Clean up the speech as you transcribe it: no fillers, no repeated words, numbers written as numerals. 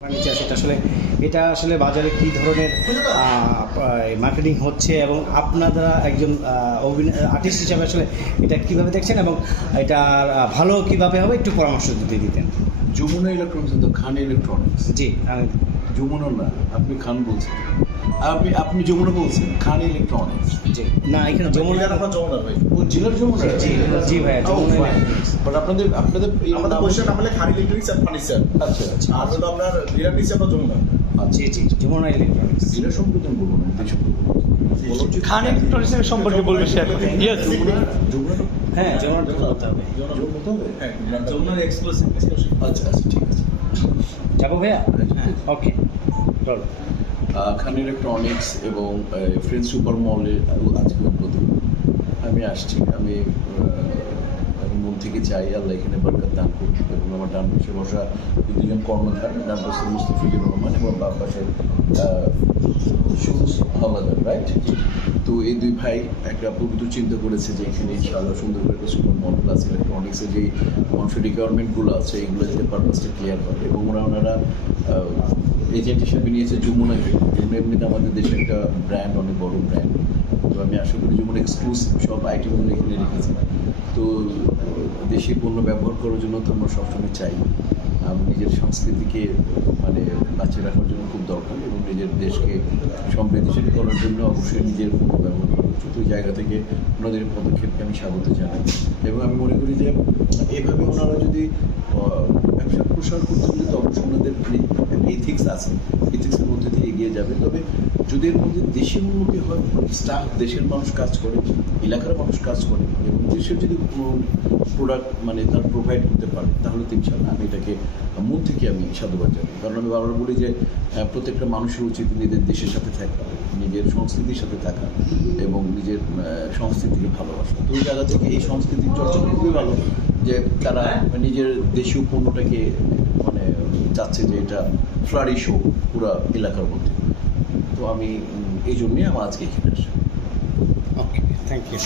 Furniture এটা আসলে বাজারে কী ধরনের মার্কেটিং হচ্ছে এবং আপনারা একজন আর্টিস্ট হিসাবে আসলে এটা কীভাবে দেখছেন এবং এটা ভালো কীভাবে হবে একটু পরামর্শ যদি দিতেন। যমুনা ইলেকট্রনিক্স তো খান ইলেকট্রনিক্স। জি, যমুনা না, আপনি খান বলছেন, আপনি যমুনা বলছেন, খান ইলেকট্রনিক্স। জি না, এখানে যমুনা আমরা যমুনা ভাই। ও জেলার যমুনা। জি জি ভাইয়া, যমুনা ইলেকট্রনিক্স। বাট আপনাদের আমাদের কোশ্চেন আমলে খান ইলেকট্রনিক্স আর ফার্নিচার। আচ্ছা আচ্ছা, আর হলো আপনার ডিলার নিচে আমরা যমুনা। জি জি, যমুনা ইলেকট্রনিক্স। জেলা সম্পর্কে আমি বলবো না, দেশ সম্পর্কে খান ইলেকট্রনিক্সের সম্পর্কে বলবে সে এখন। ইয়েস, যমুনা হ্যাঁ, যমুনাটা বলতে হবে। বলতে হবে। হ্যাঁ, যমুনার এক্সক্লুসিভ। আচ্ছা আচ্ছা, ঠিক আছে। যাবো ভাইয়া? হ্যাঁ, ওকে, চলো। খান ইলেকট্রনিক্স এবং ফ্রেন্ডস সুপার মলের আজকে উদ্বোধন। আমি আসছি, আমি মন থেকে চাই আল্লাহ এখানে বরকত দান করুন এবং আমার ডান পাশে বসা দুজন কর্মধার, ডান পাশে মুস্তাফিজুর রহমান এবং বাম পাশে সুজ হাওলাদার, রাইট? তো এই দুই ভাই একটা পবিত্র চিন্তা করেছে যে এখানে ইনশাআল্লাহ সুন্দর করে একটা সুপার মল প্লাস ইলেকট্রনিক্সের যে মানুষের রিকোয়ারমেন্টগুলো আছে এগুলো যাতে পারপাসটা ক্লিয়ার করে এবং ওনারা এজেন্ট হিসেবে নিয়েছে যমুনাকে। যমুনা এমনিতে আমাদের দেশে একটা ব্র্যান্ড, অনেক বড় ব্র্যান্ড। তো আমি আশা করি যমুনা এক্সক্লুসিভ সব আইটেমগুলো এখানে রেখেছি। তো দেশি পণ্য ব্যবহার করার জন্য তো আমরা সবসময় চাই, নিজের সংস্কৃতিকে মানে বাঁচিয়ে রাখার জন্য খুব দরকার এবং নিজের দেশকে সমৃদ্ধিশালী করার জন্য অবশ্যই নিজের পণ্য ব্যবহার করা উচিত। ওই জায়গা থেকে ওনাদের পদক্ষেপকে আমি স্বাগত জানাই এবং আমি মনে করি যে এভাবে ওনারা যদি ব্যবসা প্রসার করতে গেলে তো অবশ্যই ওনাদের এথিক্স আছে, এথিক্সের মধ্যে দিয়ে এগিয়ে যাবে। তবে যদি এর মধ্যে দেশের উন্নতি হয়, স্টাফ দেশের মানুষ কাজ করে, এলাকার মানুষ কাজ করে এবং দেশের যদি কোনো প্রোডাক্ট মানে তার প্রোভাইড করতে পারে তাহলে তো ইনশাআল্লাহ আমি এটাকে মন থেকে আমি সাধুবাদ জানাই। কারণ আমি বারবার বলি যে প্রত্যেকটা মানুষের উচিত নিজের দেশের সাথে থাকা, নিজের সংস্কৃতির সাথে থাকা এবং নিজের সংস্কৃতিকে ভালোবাসা। তো ওই জায়গা থেকে এই সংস্কৃতির চর্চাটা খুবই ভালো যে তারা নিজের দেশীয় পণ্যটাকে মানে চাচ্ছে যে এটা ফ্লারিশ হোক পুরো এলাকার মধ্যে। তো আমি এই জন্যই আমার আজকে এখানে আসা। ওকে, থ্যাংক ইউ।